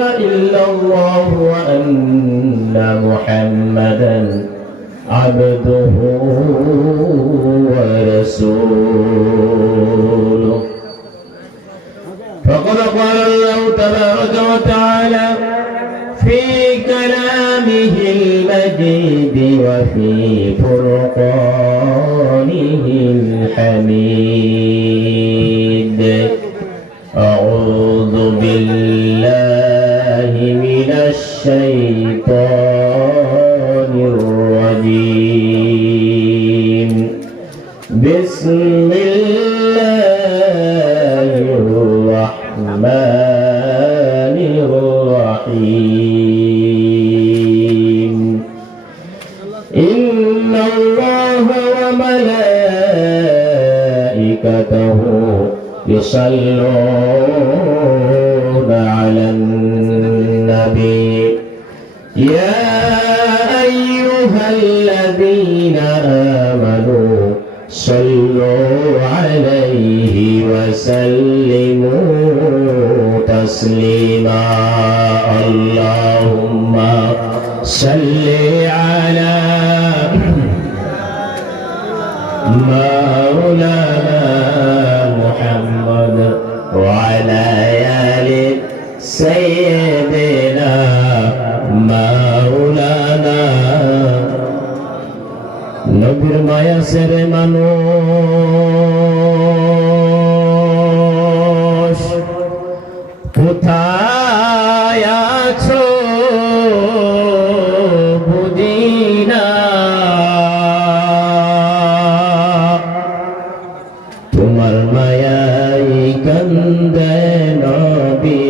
إلا الله وأن محمدا عبده ورسوله. فقد قال الله تبارك وتعالى في كلامه المجيد وفي فرقانه الحميد: أعوذ بالله من الشيطان الرجيم. بسم الله الرحمن الرحيم. إن الله وملائكته يصلون على النبي يا أيها الذين آمنوا صلوا عليه وسلموا تسليما. اللهم صل على مولانا محمد وعلى آل سيدنا مولانا। নবীর মায়া সেরে মানুষ কোথায় আছো বুঝি না, তোমার মায়াই কান্দে নবী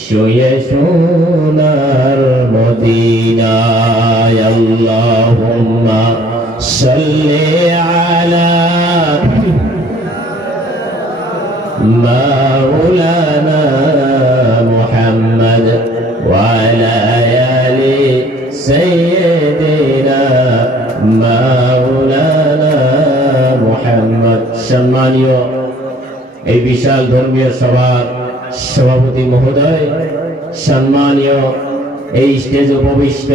শুয়ে সোনার মদিনায়। আল্লাহুম্মা সাল্লি আলা মাওলানা মুহাম্মদ ওয়া আলা আলি সাইয়্যিদিনা মাওলানা মুহাম্মদ। সম্মানীয় এই বিশাল ধর্মীয় সভার সভাপতি মহোদয়, সম্মানীয় এই স্টেজে উপবিষ্ট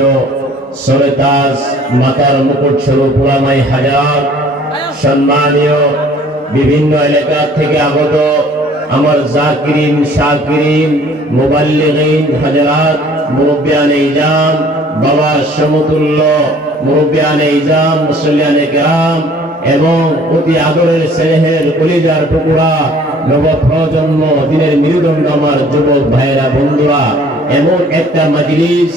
সরতাজ মাতার মুকুট স্বরূপ উলামায়ে হাজার, সম্মানীয় বিভিন্ন এলাকা থেকে আগত আমার জাকিরিন শাকিরিন মুবাল্লিগিন হাজারাত, মুরব্বিয়ানে ইজাম, বাবার সমতুল্য মুরব্বিয়ানে ইজাম, মুসল্লিয়ানে কিরাম এবং অতি আদরের স্নেহের কলিজার টুকরা নবপ্রজন্ম দিনের মেরুদণ্ড আমার যুবক ভাইয়েরা বন্ধুরা, এমন একটা মজলিস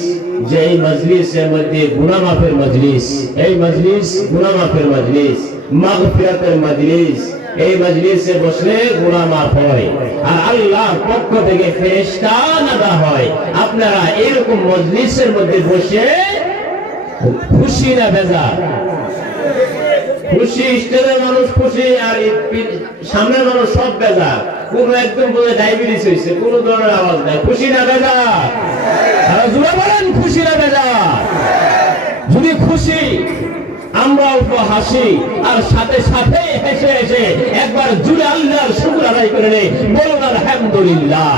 যেই মজলিসের মধ্যে গুনাহ মাফের মজলিস, এই মজলিস গুনাহ মাফের মজলিস, মাগফিরাতের মজলিস। এই মজলিসে বসলে গুনাহ মাফ হয় আর আল্লাহর পক্ষ থেকে ফেরেশতা নাযা হয়। আপনারা এরকম মজলিসের মধ্যে বসে খুশি না বেজার? খুশি, স্টেজের মানুষ খুশি আর সামনের মানুষ সব বেজার। কোন একদম বলে ডায়াবেটিস হয়েছে, কোন ধরনের আওয়াজ নাই। খুশি না বেজার? জোরে বলেন, খুশি না বেজার? যদি খুশি আমরা অল্প হাসি আর সাথে সাথে হেসে হেসে একবার জুড়ে আল্লাহর শুকর আদায় করে নেই। বলুন আলহামদুলিল্লাহ,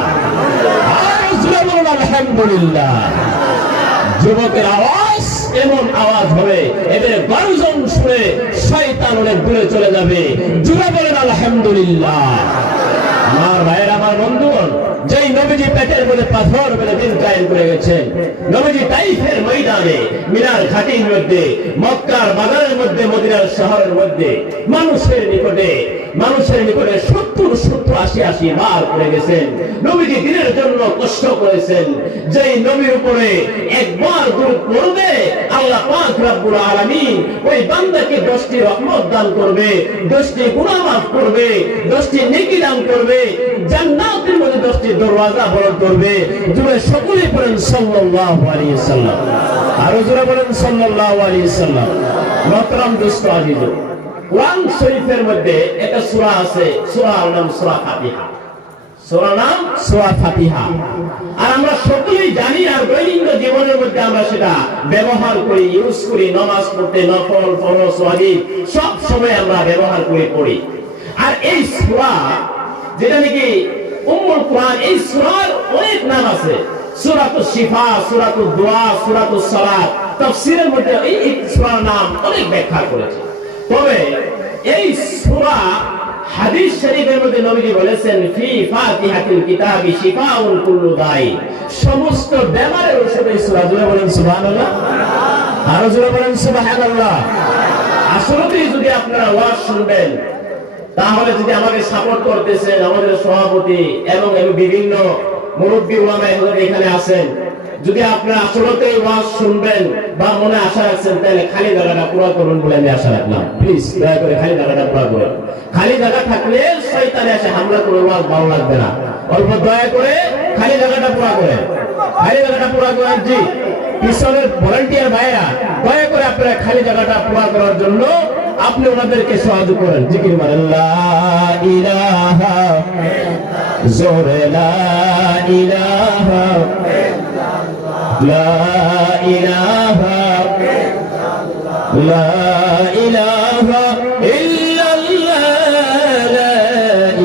আর জুড়ে বলুন আলহামদুলিল্লাহ। যুবকের আওয়াজ এমন আওয়াজ হবে এদের গর্জন শুনে শয়তান অনেক দূরে চলে যাবে। জুড়ে বলেন আলহামদুলিল্লাহ। আমার ভাইয়ের, আমার বন্ধুগণ, যেই নবীজি পেটের মধ্যে পাথর ফেলে দিন কায়েম করে গেছেন, নবীজি তাইফের ময়দানে, মিনার ঘাটির মধ্যে, মক্কার বাজারের মধ্যে, মদিনার শহরের মধ্যে মানুষের নিকটে 70-80 বার করে গেছেন। নবীজি দিনের জন্য কষ্ট করেছেন। যেই নবীর উপরে একবার দুরূদ পড়বে আল্লাহ পাক রব্বুল আলামিন ওই বান্দাকে 10টি রহমত দান করবে, 10টি গুনাহ মাফ করবে, 10টি নেকি দান করবে, জান্নাতের মধ্যে 10টি দরওয়াজা বরকত করবে। জুড়ে সকলেই পড়েন সাল্লাল্লাহু আলাইহি সাল্লাম। আরো জোরে বলেন সাল্লাল্লাহু আলাইহি সাল্লাম। মুহতারাম দোস্ত আজিজ, কোরআন শরীফের মধ্যে একটা সূরা আছে, সূরার নাম সূরা ফাতিহা। সূরার নাম সূরা ফাতিহা। আর আমরা সকলেই জানি আর দৈনন্দিন জীবনের মধ্যে আমরা সেটা ব্যবহার করি, ইউজ করি। নামাজ পড়তে, নফল, ফরজ, ওয়াজিব সব সময় আমরা ব্যবহার করে পড়ি। আর এই সূরা যেটা নাকি উম্মুল কোরআন, এই সূরার অনেক নাম আছে, সূরাতুশ শিফা, সূরাতুদ দুআ, সূরাতুস সালাত। তাফসীরের মধ্যে এই সূরার নাম অনেক ব্যাখ্যা করেছে। তবে এই সূরা হাদিস শরীফের মধ্যে নবীজি বলেছেন ফি ফাতিহাতিল কিতাবি শিফাউল কুল্লু দাই, সমস্ত বেমারের ওষুধ এই সূরা। জোরে বলেন সুবহানাল্লাহ, আরো জোরে বলেন সুবহানাল্লাহ। আসলে যদি আপনারা ওয়াজ শুনবেন, তাহলে যদি আমাকে সাপোর্ট করতেছেন আমাদের সভাপতি এবং বিভিন্ন মুরব্বী ওলামা এখানে আছেন, যদি আপনারা আসলে ওয়াজ শুনবেন বা মনে আশা রাখছেন, তাহলে খালি জায়গাটা পুরো করুন বলে আমি আশা রাখলাম। প্লিজ দয়া করে খালি জায়গাটা পুরো করুন। খালি জায়গা থাকলে শয়তানে এসে হামলা করে ওয়াজ ভালো লাগবে না। অল্প দয়া করে খালি জায়গাটা পুরো করেন, খালি জায়গাটা পুরো করেন। জি, পিছনের ভলান্টিয়ার ভাইরা দয়া করে আপনারা খালি জায়গাটা পুরো করার জন্য আপনি ওনাদেরকে সহযোগ করেন। জিকির মারেন লা ইলাহা, জোরে লা ইলাহা, লা ইলাহা, লা ইলাহা ইল্লাল্লাহ, লা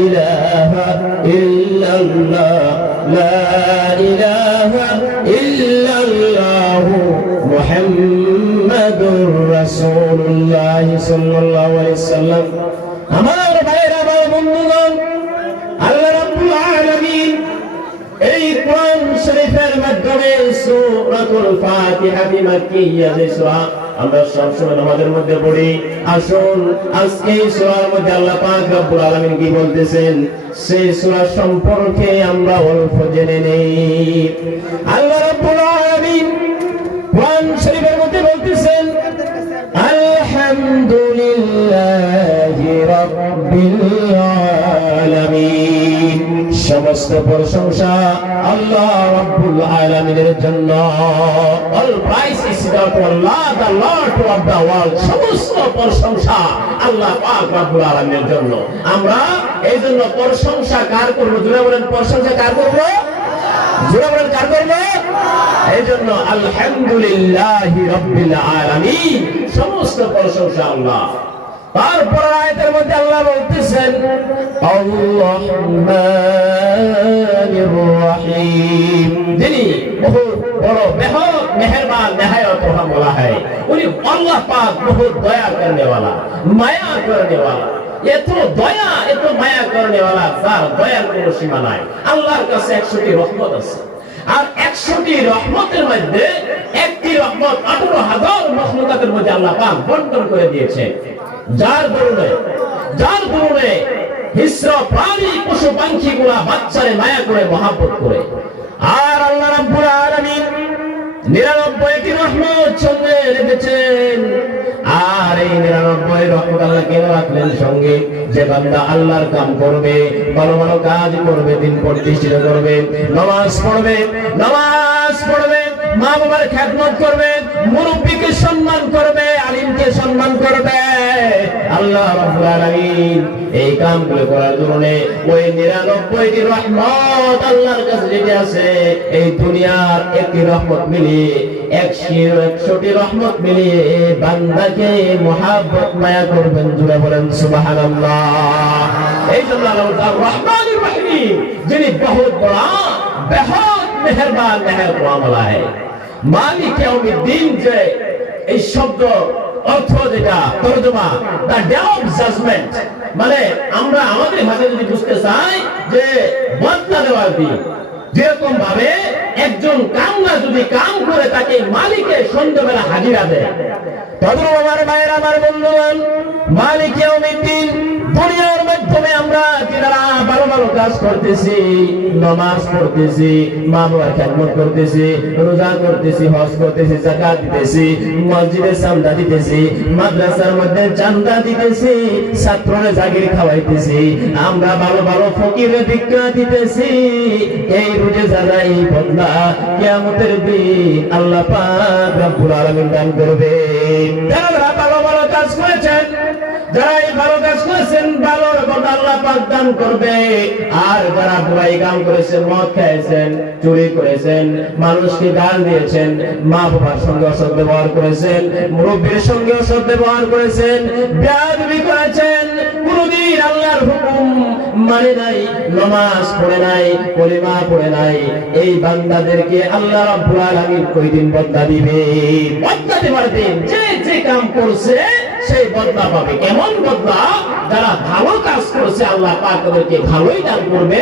ইলাহা ইল্লাল্লাহ, লা ইলাহা ইল্লাল্লাহ মুহাম্মাদুর রাসূলুল্লাহ সাল্লাল্লাহু আলাইহি ওয়াসাল্লাম। আমার ভাইরা, আমার বন্ধুগণ, আল্লাহ রাব্বুল আলামিন এই কোরআন শরীফের মাধ্যমে সূরাতুল ফাতিহা মাক্কিয়া যে সূরা আমরা সবসময় নামাজের মধ্যে পড়ি, আসুন আজকে এই সূরার মধ্যে আল্লাহ পাক রব্বুল আলামিন কি বলতেছেন সেই সূরা সম্পর্কে আমরা অল্প জেনে নেই। আল্লাহ রাব্বুল আলামিন কোরআন শরীফের মধ্যে বলতেছেন আলহামদুলিল্লাহি রাব্বিল আলামিন, সমস্ত প্রশংসা আল্লাহ রাব্বুল আলামিনের জন্য। All praise is to Allah, the Lord of the world. সমস্ত প্রশংসা আল্লাহ পাক রব্বুল আলামিনের জন্য। আমরা এই জন্য প্রশংসা কার করব? জোরে বলেন, প্রশংসা কার করব? জোরে বলেন, কার করব? এই জন্য আলহামদুলিল্লাহি রাব্বিল আলামিন, সমস্ত প্রশংসা আল্লাহ। তারপর আয়াতের মধ্যে আল্লাহ বলতেছেন আর-রহমানির রহিম, যিনি বহুত বড় মেহেরবান নেহায়ত রহম বলা হয়। উনি আল্লাহ পাক বহুত দয়া করনে वाला, মায়া করনে वाला। এত দয়া, এত মায়া করনে वाला, তার দয়ার কোনো সীমা নাই। আল্লাহর কাছে 100টি রহমত আছে, আর 100টি রহমতের মধ্যে একটি রহমত 18,000 মাখলুকাতের মধ্যে আল্লাহ পাক বন্টন করে দিয়েছে, যার দরুনে হিস্র প্রাণী পশু পাখি গুলা বাচ্চারে মায়া করে মহাব্বত করে। আর আল্লাহ রাব্বুল আলামিন 99টি রহমত সঙ্গে রেখেছেন। আর এই 99 রহমত আল্লাহ কেন রাখলেন সঙ্গে? যে বান্দা আল্লাহর কাম করবে, ভালো ভালো কাজ করবে, দিন প্রতিষ্ঠিত করবে, নামাজ পড়বে, মা বাবার খেদমত করবে, মুরব্বীকে সম্মান করবে, আলিমকে সম্মান করবে। আল্লাহ রাব্বুল আলামিন এই কামগুলো করার জন্য ওই 99টি রহমত আল্লাহর কাছে যেটা আছে, এই দুনিয়ার একটি রহমত মিলিয়ে 100টি রহমত মিলিয়ে বান্দাকে মহাব্বত মায়া করবেন। জুড়ে বলেন সুবহানাল্লাহ। এই জন্য আল্লাহ রহমানির রহিম, যিনি বহুত বড়, বেহদ মেহেরবান, নেহায়ত রহমওয়ালা है। মালিক ইয়াউমিদ্দিন, যে এই শব্দ অর্থ যেটা তরজমা, দা ডে অফ জাজমেন্ট, মানে আমরা আমাদের ভাষায় যদি বুঝতে চাই যে বদলা দেওয়ার দিন। যেরকম ভাবে একজন কামলা যদি কাম করে তাকে মালিকে সন্ধ্যাবেলা হাজিরা দেয়, তদ্রুপ আমার ভাইয়েরা, আমার বন্ধুগণ, মালিক ইয়াউমিদ্দিন দুনিয়ার মাধ্যমে আমরা যারা ভালো ভালো কাজ করতেছি, নামাজ পড়তেছি, মা বাবার খেদমত করতেছি, রোজা করতেছি, হজ করতেছি, যাকাত দিতেছি, মসজিদে চাঁদা দিতেছি, মাদ্রাসার মধ্যে চাঁদা দিতেছি, ছাত্ররে জাগির খাওয়াইতেছি, আমরা ভালো ভালো ফকিরে ভিক্ষা দিতেছি। এই রোজে যারা এই বদলা কিয়ামতের দিন আল্লাহ পাক রব্বুল আলামিন দান করবে। যারা ভালো ভালো কাজ করেছেন, যারা এই ভালো কাজ করেছেন ভালোর বদলা আল্লাহ পাক দান করবে। আর যারা বুরাই কাম করেছেন, মদ খেয়েছেন, চুরি করেছেন, মানুষকে গাল দিয়েছেন, মা বাবার সঙ্গে অসৎ ব্যবহার করেছেন, মুরব্বীর সঙ্গে অসৎ ব্যবহার করেছেন, বেয়াদবি করেছেন, কোনদিন আল্লাহর হুকুম মানে নাই, নামাজ পড়ে নাই, কলিমা পড়ে নাই, এই বান্দাদেরকে আল্লাহ রাব্বুল আলামিন কই দিন বদলা দিবে? বদলা দেবার দিন। যে যে কাম করছে সেই বদলা পাবে। কেমন বদলা? যারা ভালো কাজ করছে আল্লাহ পাক তাদেরকে ভালোই দান করবে।